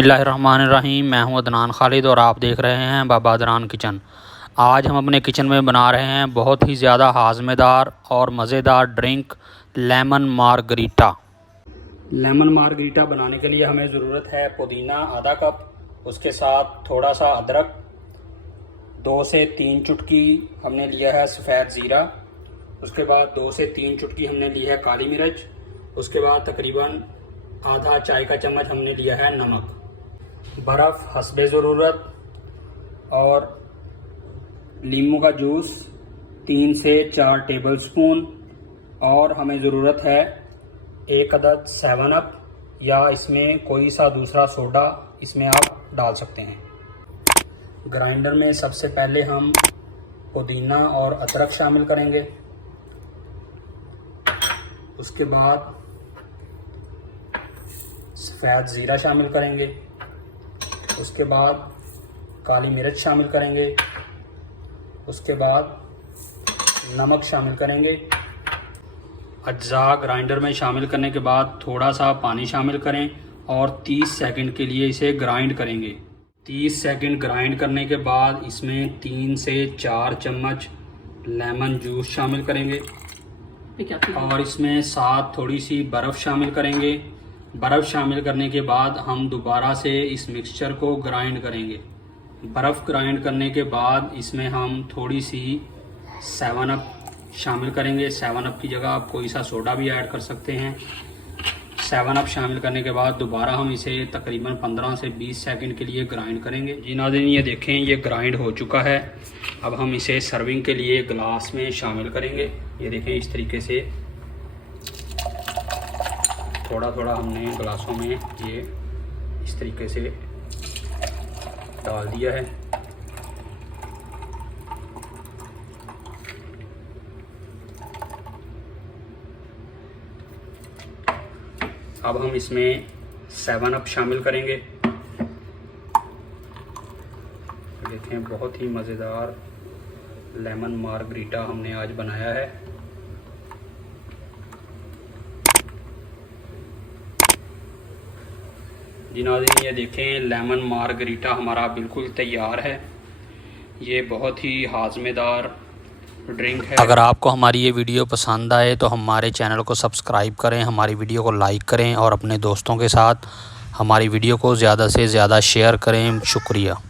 बिस्मिल्लाहिर्रहमानिर्रहीम। मैं हूं अदनान खालिद और आप देख रहे हैं बाबा अदनान किचन। आज हम अपने किचन में बना रहे हैं बहुत ही ज़्यादा हाज़मेदार और मज़ेदार drink lemon margarita. Lemon margarita बनाने के लिए हमें ज़रूरत है पुदीना आधा कप, उसके साथ थोड़ा सा अदरक, 2 से 3 चुटकी हमने लिया है सफ़ेद ज़ीरा, उसके बाद 2 से 3 चुटकी हमने ली है काली मिर्च, उसके बाद तकरीबन आधा चाय का चम्मच हमने लिया है नमक, बर्फ़ हस्बे ज़रूरत और नींबू का जूस 3 से 4 टेबलस्पून। और हमें ज़रूरत है 1 अदद 7 अप या इसमें कोई सा दूसरा सोडा इसमें आप डाल सकते हैं। ग्राइंडर में सबसे पहले हम पुदीना और अदरक शामिल करेंगे, उसके बाद सफ़ेद ज़ीरा शामिल करेंगे, उसके बाद काली मिर्च शामिल करेंगे, उसके बाद नमक शामिल करेंगे। अज्जा ग्राइंडर में शामिल करने के बाद थोड़ा सा पानी शामिल करें और 30 सेकंड के लिए इसे ग्राइंड करेंगे। 30 सेकंड ग्राइंड करने के बाद इसमें 3 से 4 चम्मच लेमन जूस शामिल करेंगे और इसमें साथ थोड़ी सी बर्फ़ शामिल करेंगे। बर्फ़ शामिल करने के बाद हम दोबारा से इस मिक्सचर को ग्राइंड करेंगे। बर्फ़ ग्राइंड करने के बाद इसमें हम थोड़ी सी 7 अप शामिल करेंगे। 7 अप की जगह आप कोई सा सोडा भी ऐड कर सकते हैं। 7 अप शामिल करने के बाद दोबारा हम इसे तकरीबन 15 से 20 सेकंड के लिए ग्राइंड करेंगे। जी नाज़रीन, ये देखें ये ग्राइंड हो चुका है। अब हम इसे सर्विंग के लिए गिलास में शामिल करेंगे। ये देखें इस तरीके से थोड़ा थोड़ा हमने गिलासों में ये इस तरीके से डाल दिया है। अब हम इसमें 7 अप शामिल करेंगे। देखें बहुत ही मज़ेदार लेमन मार्गरीटा हमने आज बनाया है। जी नाज़रीन, ये देखें लेमन मार्गरीटा हमारा बिल्कुल तैयार है। ये बहुत ही हाज़मेदार ड्रिंक है। अगर आपको हमारी ये वीडियो पसंद आए तो हमारे चैनल को सब्सक्राइब करें, हमारी वीडियो को लाइक करें और अपने दोस्तों के साथ हमारी वीडियो को ज़्यादा से ज़्यादा शेयर करें। शुक्रिया।